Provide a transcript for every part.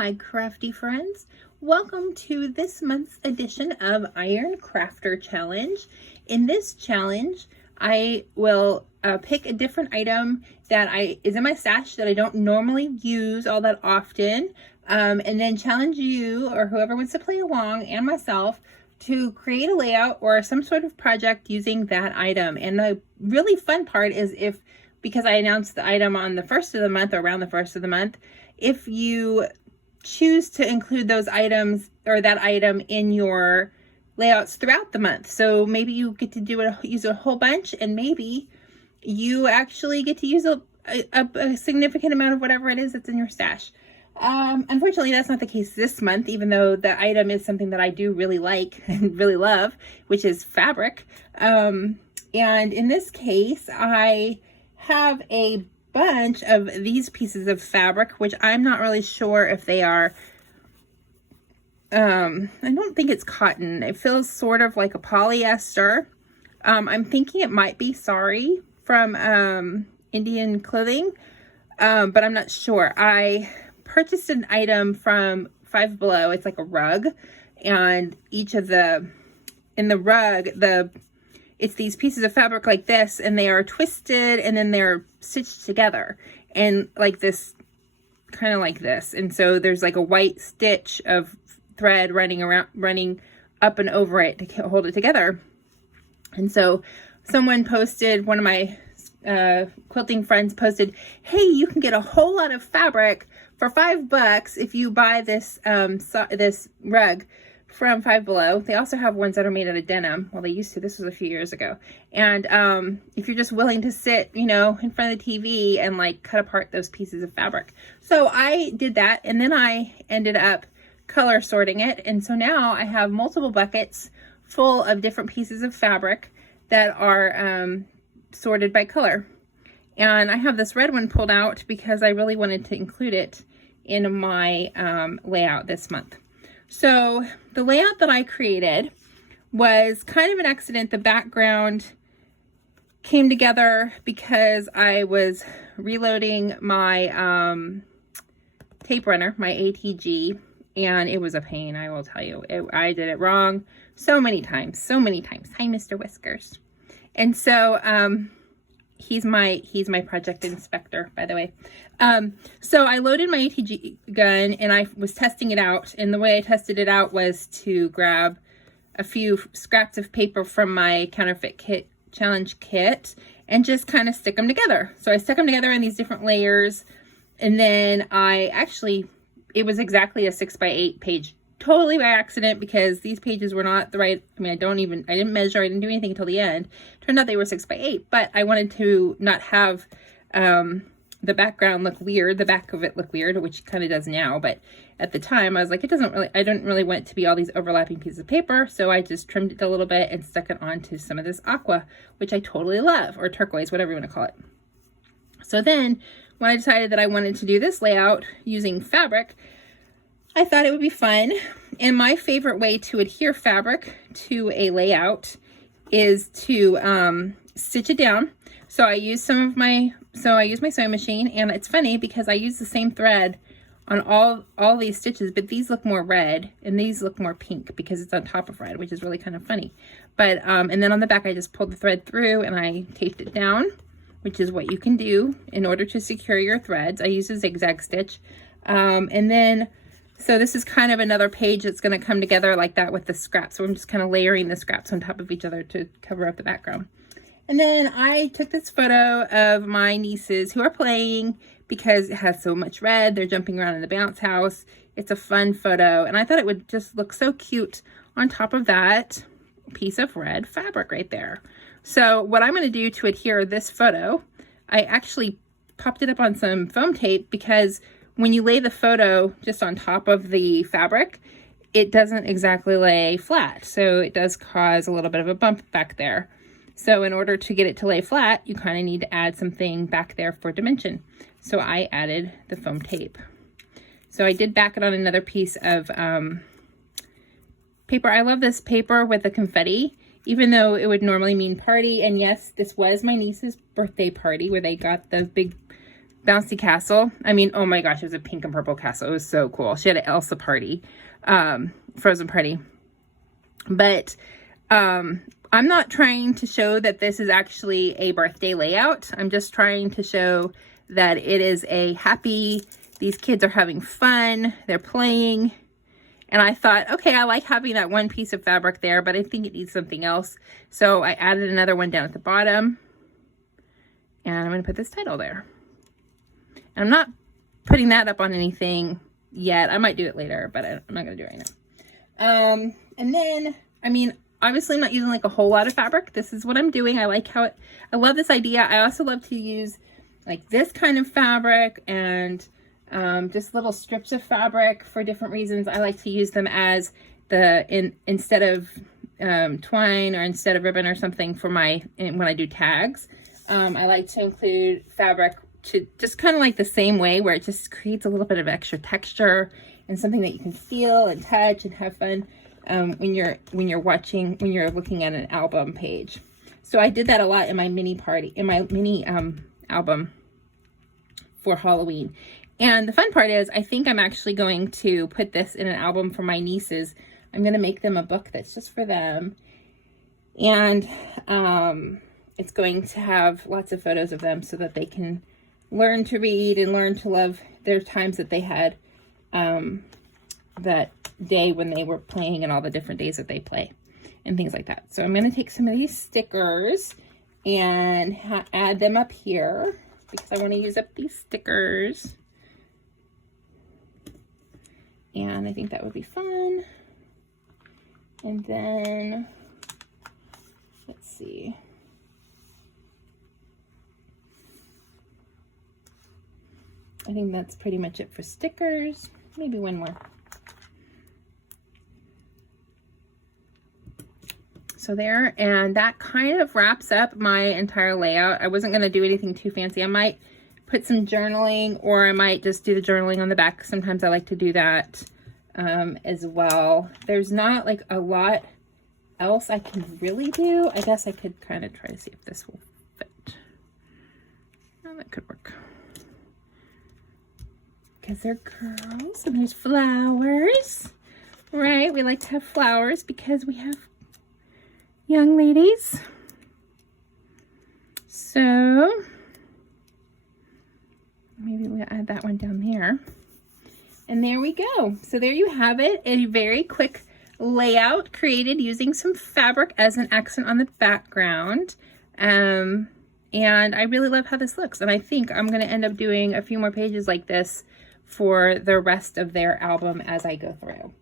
my crafty friends. Welcome to this month's edition of Iron Crafter Challenge. In this challenge, I will pick a different item that is in my stash that I don't normally use all that often, and then challenge you or whoever wants to play along and myself to create a layout or some sort of project using that item. And the really fun part is because I announced the item on the first of the month or around the first of the month, if you choose to include those items or that item in your layouts throughout the month. So maybe you get to use a whole bunch, and maybe you actually get to use a significant amount of whatever it is that's in your stash. Unfortunately, that's not the case this month, even though the item is something that I do really like and really love, which is fabric. And in this case, I have a bunch of these pieces of fabric, which I'm not really sure if they are, I don't think it's cotton. It feels sort of like a polyester. I'm thinking it might be sari from Indian clothing, but I'm not sure. I purchased an item from Five Below. It's like a rug, and in the rug, it's these pieces of fabric like this, and they are twisted and then they're stitched together and like this, kind of like this. And so there's like a white stitch of thread running up and over it to hold it together. And so someone posted, one of my quilting friends posted, hey, you can get a whole lot of fabric for $5 if you buy this this rug from Five Below. They also have ones that are made out of denim. Well, they used to. This was a few years ago. And if you're just willing to sit, in front of the TV and like cut apart those pieces of fabric. So I did that, and then I ended up color sorting it. And so now I have multiple buckets full of different pieces of fabric that are sorted by color. And I have this red one pulled out because I really wanted to include it in my layout this month. So the layout that I created was kind of an accident. The background came together because I was reloading my tape runner, my ATG, and it was a pain, I will tell you. I did it wrong so many times. Hi, Mr. Whiskers. And so he's my project inspector, by the way. So I loaded my ATG gun and I was testing it out. And the way I tested it out was to grab a few scraps of paper from my counterfeit kit challenge kit and just kind of stick them together. So I stuck them together in these different layers. And then it was exactly a 6x8 page, totally by accident, because these pages were not the right, I didn't measure, I didn't do anything until the end. Turned out they were 6x8, but I wanted to not have the background look weird, the back of it look weird, which kind of does now, but at the time I was like, I didn't really want it to be all these overlapping pieces of paper, so I just trimmed it a little bit and stuck it onto some of this aqua, which I totally love, or turquoise, whatever you want to call it. So then, when I decided that I wanted to do this layout using fabric, I thought it would be fun, and my favorite way to adhere fabric to a layout is to stitch it down. So I use my sewing machine, and it's funny because I use the same thread on all these stitches, but these look more red and these look more pink because it's on top of red, which is really kind of funny. But and then on the back I just pulled the thread through and I taped it down, which is what you can do in order to secure your threads. I use a zigzag stitch, and then so this is kind of another page that's going to come together like that with the scraps. So I'm just kind of layering the scraps on top of each other to cover up the background. And then I took this photo of my nieces who are playing because it has so much red. They're jumping around in the bounce house. It's a fun photo. And I thought it would just look so cute on top of that piece of red fabric right there. So what I'm going to do to adhere this photo, I actually popped it up on some foam tape because when you lay the photo just on top of the fabric, it doesn't exactly lay flat. So it does cause a little bit of a bump back there. So in order to get it to lay flat, you kind of need to add something back there for dimension. So I added the foam tape. So I did back it on another piece of paper. I love this paper with the confetti, even though it would normally mean party. And yes, this was my niece's birthday party where they got the big bouncy castle. I mean, oh my gosh, it was a pink and purple castle. It was so cool. She had an Elsa party, frozen party. But I'm not trying to show that this is actually a birthday layout. I'm just trying to show that it is a happy, these kids are having fun, they're playing. And I thought, okay, I like having that one piece of fabric there, but I think it needs something else. So I added another one down at the bottom. And I'm going to put this title there. And I'm not putting that up on anything yet. I might do it later, but I'm not going to do it right now. And then, I mean, obviously I'm not using like a whole lot of fabric. This is what I'm doing. I like how I love this idea. I also love to use like this kind of fabric and just little strips of fabric for different reasons. I like to use them as instead of twine or instead of ribbon or something for when I do tags. I like to include fabric to just kind of like the same way, where it just creates a little bit of extra texture and something that you can feel and touch and have fun when you're looking at an album page. So I did that a lot in my mini album for Halloween. And the fun part is, I think I'm actually going to put this in an album for my nieces. I'm going to make them a book that's just for them. And it's going to have lots of photos of them so that they can learn to read and learn to love their times that they had that day when they were playing and all the different days that they play and things like that. So I'm going to take some of these stickers and add them up here because I want to use up these stickers. And I think that would be fun. And then, let's see. I think that's pretty much it for stickers. Maybe one more. So there, and that kind of wraps up my entire layout. I wasn't going to do anything too fancy. I might put some journaling, or I might just do the journaling on the back. Sometimes I like to do that as well. There's not like a lot else I can really do. I guess I could kind of try to see if this will fit. Oh, that could work. Because they're girls and there's flowers, right? We like to have flowers because we have young ladies. So maybe we'll add that one down there. And there we go. So there you have it. A very quick layout created using some fabric as an accent on the background. And I really love how this looks. And I think I'm going to end up doing a few more pages like this for the rest of their album as I go through.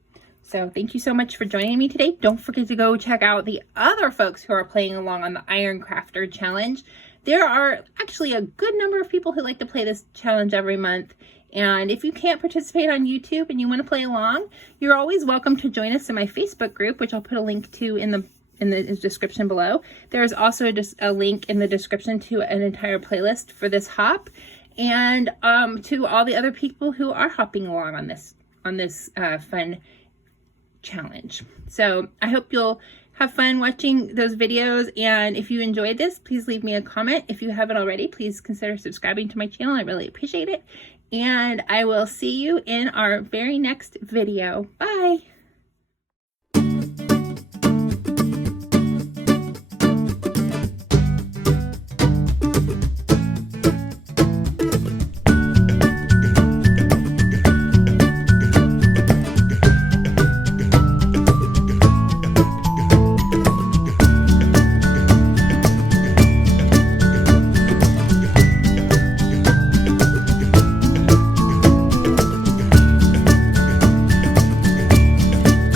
So thank you so much for joining me today. Don't forget to go check out the other folks who are playing along on the Iron Crafter Challenge. There are actually a good number of people who like to play this challenge every month. And if you can't participate on YouTube and you want to play along, you're always welcome to join us in my Facebook group, which I'll put a link to in the description below. There's also just a link in the description to an entire playlist for this hop, and to all the other people who are hopping along on this fun challenge. So I hope you'll have fun watching those videos, and if you enjoyed this, please leave me a comment. If you haven't already, please consider subscribing to my channel. I really appreciate it, and I will see you in our very next video. Bye!